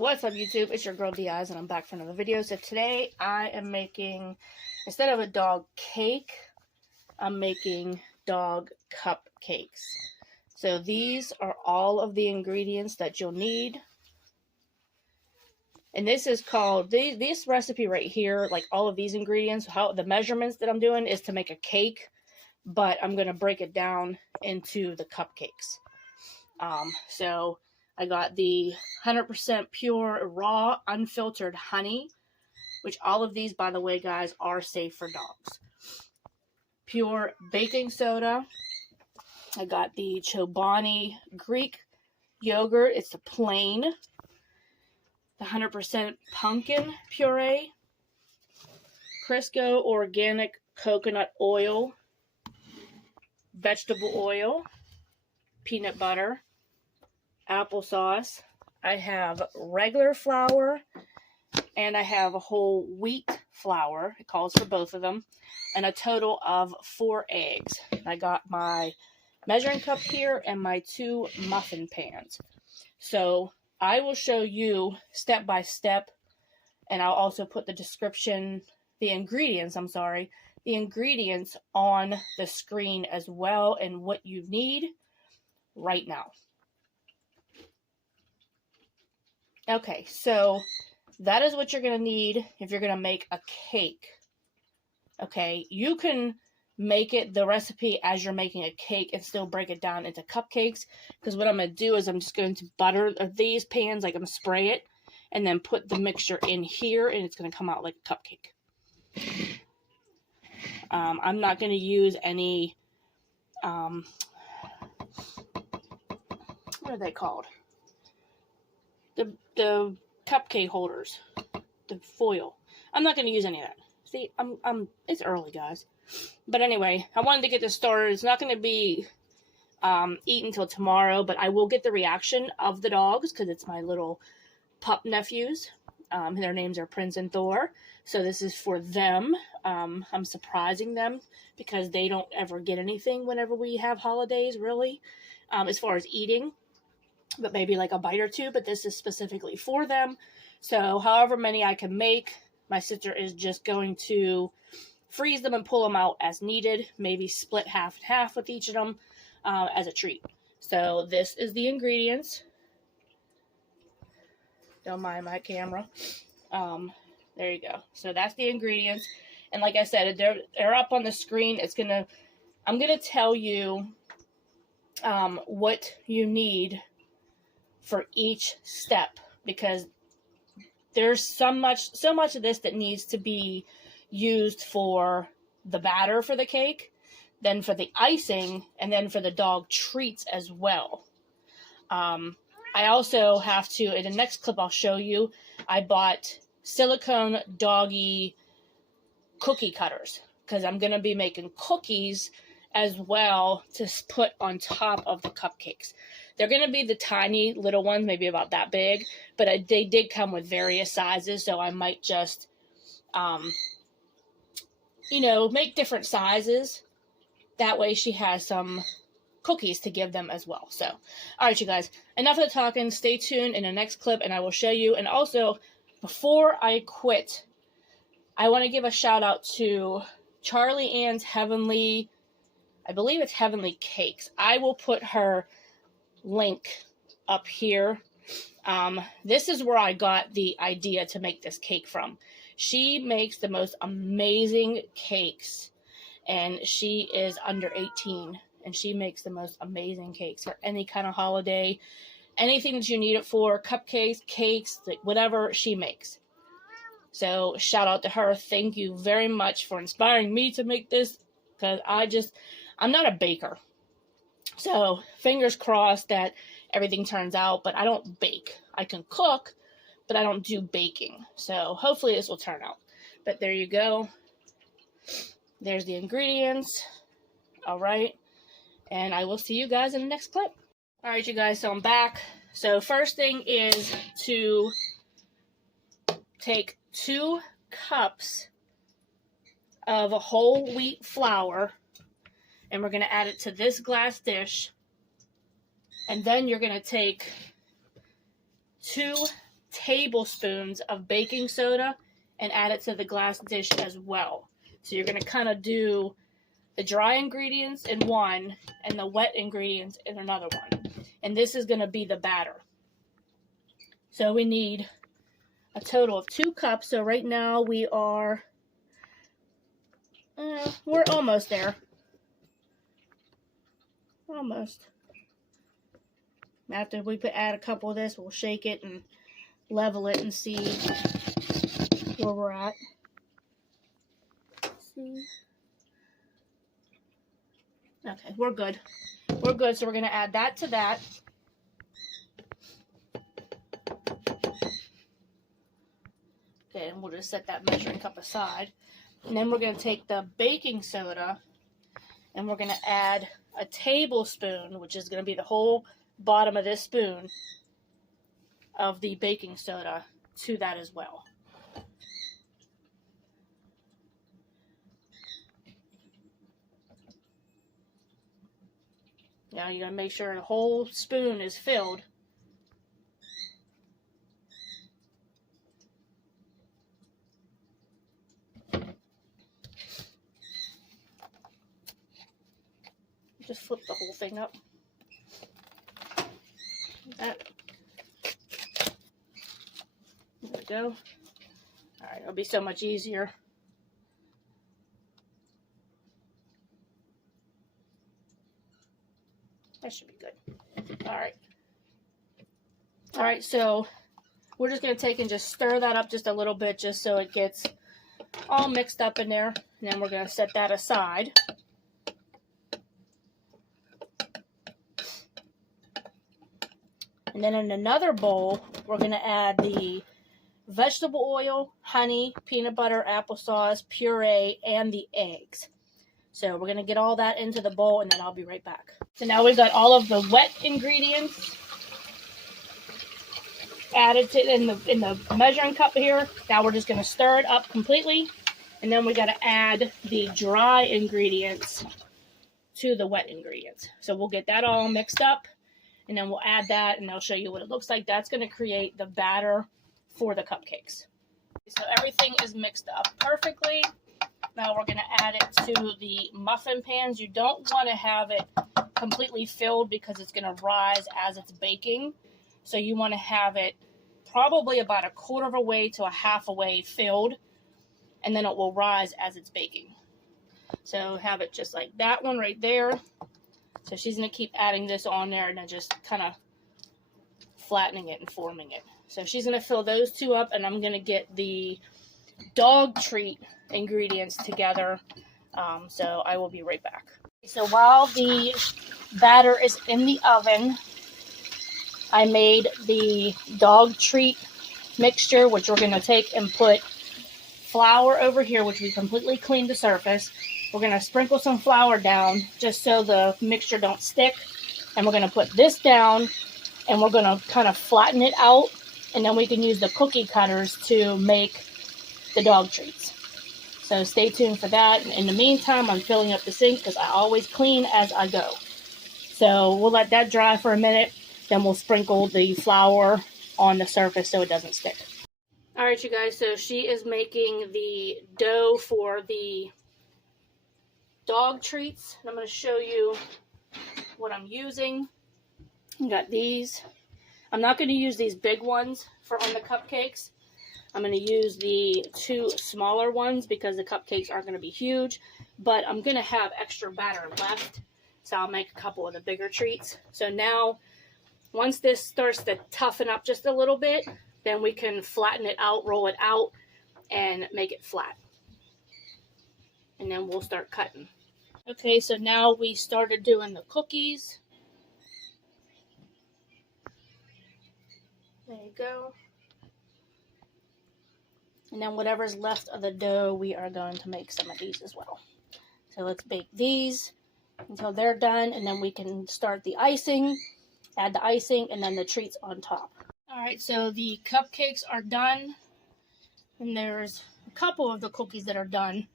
What's up, YouTube? It's your girl Diaz, and I'm back for another video. So today I am making, instead of a dog cake, I'm making dog cupcakes. So these are all of the ingredients that you'll need. And this is called, this recipe right here, like all of these ingredients, how the measurements that I'm doing is to make a cake, but I'm going to break it down into the cupcakes. So I got the 100% pure, raw, unfiltered honey, which all of these, by the way, guys, are safe for dogs. Pure baking soda. I got the Chobani Greek yogurt. It's the plain. The 100% pumpkin puree. Crisco organic coconut oil. Vegetable oil. Peanut butter. Applesauce. I have regular flour, and I have a whole wheat flour. It calls for both of them, and a total of 4 eggs. I got my measuring cup here and my 2 muffin pans. So I will show you step by step, and I'll also put the ingredients on the screen as well, and what you need right now. Okay, so that is what you're going to need if you're going to make a cake. Okay, you can make the recipe as you're making a cake and still break it down into cupcakes. Because what I'm going to do is I'm just going to butter these pans, like I'm going to spray it, and then put the mixture in here, and it's going to come out like a cupcake. I'm not going to use any, what are they called? The cupcake holders, the foil. I'm not going to use any of that. See, it's early, guys. But anyway, I wanted to get this started. It's not going to be eaten until tomorrow, but I will get the reaction of the dogs because it's my little pup nephews. Their names are Prince and Thor. So this is for them. I'm surprising them because they don't ever get anything whenever we have holidays, really, as far as eating. But maybe like a bite or two, but this is specifically for them. So however many I can make, my sister is just going to freeze them and pull them out as needed, maybe split half and half with each of them as a treat. So this is the ingredients. Don't mind my camera. There you go. So that's the ingredients. And like I said, they're up on the screen. I'm gonna tell you what you need for each step, because there's so much of this that needs to be used for the batter for the cake, then for the icing, and then for the dog treats as well. I also have to, in the next clip I'll show you, I bought silicone doggy cookie cutters because I'm going to be making cookies as well to put on top of the cupcakes. They're going to be the tiny little ones, maybe about that big, but they did come with various sizes, so I might just, make different sizes. That way she has some cookies to give them as well. So, all right, you guys, enough of the talking. Stay tuned in the next clip, and I will show you. And also, before I quit, I want to give a shout out to Charlie Ann's Heavenly, I believe it's Heavenly Cakes. I will put her link up here. This is where I got the idea to make this cake from. She makes the most amazing cakes, and she is under 18, and she makes the most amazing cakes for any kind of holiday, anything that you need it for, cupcakes, cakes, like whatever she makes. So shout out to her. Thank you very much for inspiring me to make this, because I'm not a baker. So fingers crossed that everything turns out, but I don't bake. I can cook, but I don't do baking. So hopefully this will turn out. But there you go. There's the ingredients. All right. And I will see you guys in the next clip. All right, you guys, so I'm back. So first thing is to take 2 cups of a whole wheat flour, and we're going to add it to this glass dish. And then you're going to take 2 tablespoons of baking soda and add it to the glass dish as well. So you're going to kind of do the dry ingredients in one and the wet ingredients in another one. And this is going to be the batter. So we need a total of 2 cups. So right now we are, we're almost there. Almost. After we add a couple of this, we'll shake it and level it and see where we're at. See. Okay, we're good. We're good, so we're going to add that to that. Okay, and we'll just set that measuring cup aside. And then we're going to take the baking soda and we're going to add a tablespoon, which is going to be the whole bottom of this spoon of the baking soda, to that as well. Now you're going to make sure the whole spoon is filled. Just flip the whole thing up. That. There we go. Alright, it'll be so much easier. That should be good. Alright. Alright, so we're just going to take and just stir that up just a little bit just so it gets all mixed up in there. And then we're going to set that aside. And then in another bowl, we're going to add the vegetable oil, honey, peanut butter, applesauce, puree, and the eggs. So we're going to get all that into the bowl, and then I'll be right back. So now we've got all of the wet ingredients added to in the measuring cup here. Now we're just going to stir it up completely, and then we got to add the dry ingredients to the wet ingredients. So we'll get that all mixed up. And then we'll add that, and I'll show you what it looks like. That's going to create the batter for the cupcakes. So everything is mixed up perfectly. Now we're going to add it to the muffin pans. You don't want to have it completely filled because it's going to rise as it's baking. So you want to have it probably about 1/4 of a way to 1/2 a way filled, and then it will rise as it's baking. So have it just like that one right there. So she's going to keep adding this on there and then just kind of flattening it and forming it. So she's going to fill those 2 up, and I'm going to get the dog treat ingredients together. So I will be right back. So while the batter is in the oven, I made the dog treat mixture, which we're going to take and put flour over here, which we completely cleaned the surface. We're going to sprinkle some flour down just so the mixture don't stick. And we're going to put this down, and we're going to kind of flatten it out. And then we can use the cookie cutters to make the dog treats. So stay tuned for that. In the meantime, I'm filling up the sink because I always clean as I go. So we'll let that dry for a minute. Then we'll sprinkle the flour on the surface so it doesn't stick. Alright, you guys. So she is making the dough for the dog treats. And I'm going to show you what I'm using. I got these. I'm not going to use these big ones for on the cupcakes. I'm going to use the 2 smaller ones because the cupcakes aren't going to be huge. But I'm going to have extra batter left, so I'll make a couple of the bigger treats. So now, once this starts to toughen up just a little bit, then we can flatten it out, roll it out, and make it flat. And then we'll start cutting. Okay, so now we started doing the cookies. There you go. And then whatever's left of the dough, we are going to make some of these as well. So let's bake these until they're done, and then we can start the icing, add the icing, and then the treats on top. Alright, so the cupcakes are done, and there's a couple of the cookies that are done.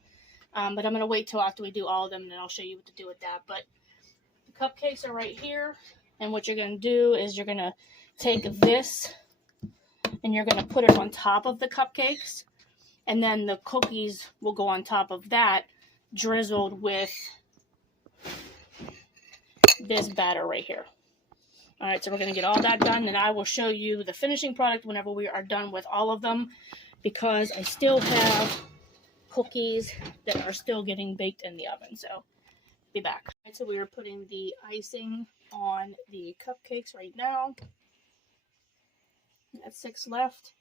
But I'm going to wait till after we do all of them, and then I'll show you what to do with that. But the cupcakes are right here, and what you're going to do is you're going to take this, and you're going to put it on top of the cupcakes, and then the cookies will go on top of that, drizzled with this batter right here. All right, so we're going to get all that done, and I will show you the finishing product whenever we are done with all of them, because I still have cookies that are still getting baked in the oven, so be back. All right, so we are putting the icing on the cupcakes right now. That's 6 left,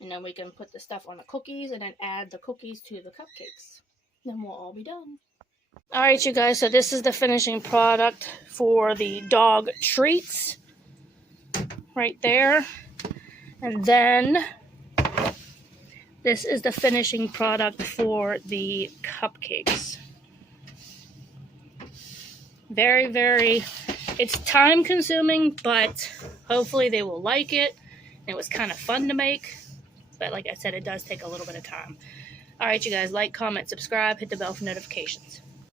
and then we can put the stuff on the cookies and then add the cookies to the cupcakes. Then we'll all be done. All right, you guys, so this is the finishing product for the dog treats right there. And then this is the finishing product for the cupcakes. Very, very, it's time consuming, but hopefully they will like it. It was kind of fun to make, but like I said, it does take a little bit of time. All right, you guys, like, comment, subscribe, hit the bell for notifications.